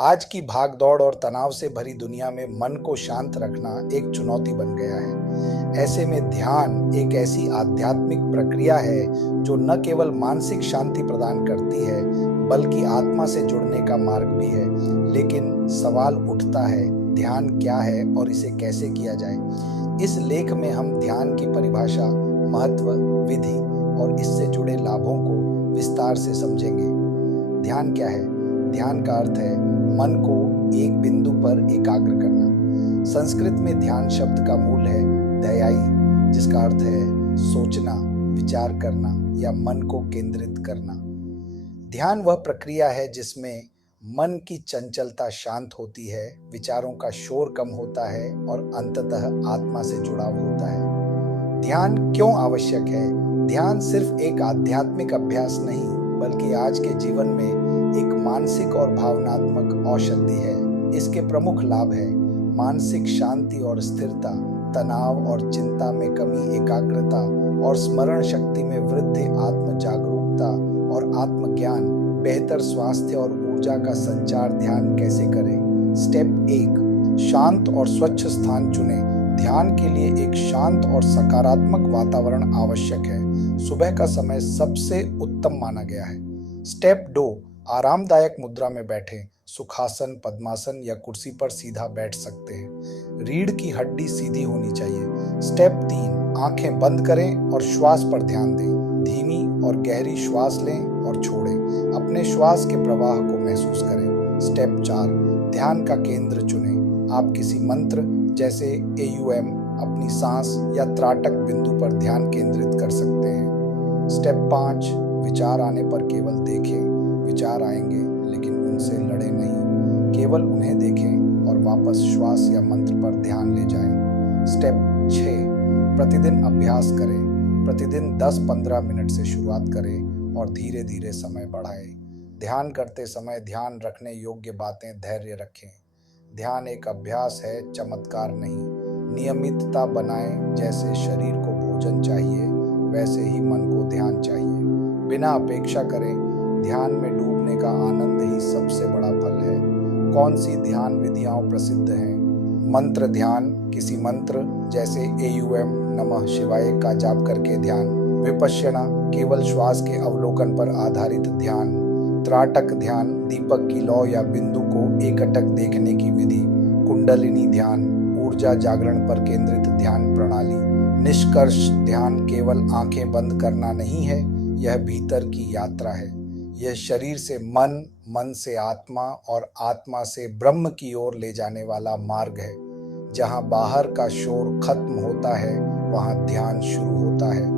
आज की भाग-दौड़ और तनाव से भरी दुनिया में मन को शांत रखना एक चुनौती बन गया है। ऐसे में ध्यान एक ऐसी आध्यात्मिक प्रक्रिया है जो न केवल मानसिक शांति प्रदान करती है, बल्कि आत्मा से जुड़ने का मार्ग भी है। लेकिन सवाल उठता है, ध्यान क्या है और इसे कैसे किया जाए? इस लेख में हम ध्यान की परिभाषा, महत्व, विधि और इससे जुड़े लाभों को विस्तार से समझेंगे। ध्यान क्या है? ध्यान का अर्थ है मन को एक बिंदु पर एकाग्र करना। संस्कृत में ध्यान शब्द का मूल है ध्यायी, जिसका अर्थ है सोचना, विचार करना या मन को केंद्रित करना। ध्यान वह प्रक्रिया है जिसमें मन की चंचलता शांत होती है, विचारों का शोर कम होता है और अंततः आत्मा से जुड़ाव होता है। ध्यान क्यों आवश्यक है? ध्यान सिर्फ एक आध्यात्मिक अभ्यास नहीं, बल्कि आज के जीवन में एक मानसिक और भावनात्मक औषधि है। इसके प्रमुख लाभ हैं मानसिक शांति और स्थिरता, तनाव और चिंता में कमी, एकाग्रता और स्मरण शक्ति में वृद्धि, आत्म जागरूकता और आत्मज्ञान, बेहतर स्वास्थ्य और ऊर्जा का संचार। ध्यान कैसे करें? स्टेप 1, शांत और स्वच्छ स्थान चुनें। ध्यान के लिए एक शांत और सकारात्मक वातावरण आवश्यक है। सुबह का समय सबसे उत्तम माना गया है। स्टेप 2, आरामदायक मुद्रा में बैठें। सुखासन, पद्मासन या कुर्सी पर सीधा बैठ सकते हैं। रीढ़ की हड्डी सीधी होनी चाहिए। स्टेप 3, आंखें बंद करें और श्वास पर ध्यान दें। धीमी और गहरी श्वास लें और छोड़ें। अपने श्वास के प्रवाह को महसूस करें। स्टेप 4, ध्यान का केंद्र चुनें। आप किसी मंत्र जैसे AUM, अपनी सांस या त्राटक बिंदु पर ध्यान केंद्रित कर सकते हैं। स्टेप 5, विचार आने पर केवल देखें। विचार आएंगे लेकिन उनसे लड़े नहीं, केवल उन्हें देखें और वापस श्वास या मंत्र पर ध्यान ले जाएं। स्टेप 6, प्रतिदिन अभ्यास करें। प्रतिदिन 10-15 मिनट से शुरुआत करें और धीरे धीरे समय बढ़ाएं। ध्यान करते समय ध्यान रखने योग्य बातें धैर्य रखें। ध्यान एक अभ्यास है, चमत्कार नहीं। नियमितता बनाएं। जैसे शरीर को भोजन चाहिए, वैसे ही मन को ध्यान चाहिए। बिना अपेक्षा करें। ध्यान में डूबने का आनंद ही सबसे बड़ा फल है। कौन सी ध्यान विधियां प्रसिद्ध हैं? मंत्र ध्यान, किसी मंत्र जैसे AUM, नमः शिवाय का जाप करके ध्यान। विपश्यना, केवल श्वास के अवलोकन पर आधारित ध्यान। त्राटक ध्यान, दीपक की लौ या बिंदु को एकटक देखने की विधि। कुंडलिनी ध्यान, ऊर्जा जागरण पर केंद्रित ध्यान प्रणाली। निष्कर्ष, ध्यान केवल आंखें बंद करना नहीं है, यह भीतर की यात्रा है। यह शरीर से मन, मन से आत्मा और आत्मा से ब्रह्म की ओर ले जाने वाला मार्ग है। जहां बाहर का शोर खत्म होता है, वहां ध्यान शुरू होता है।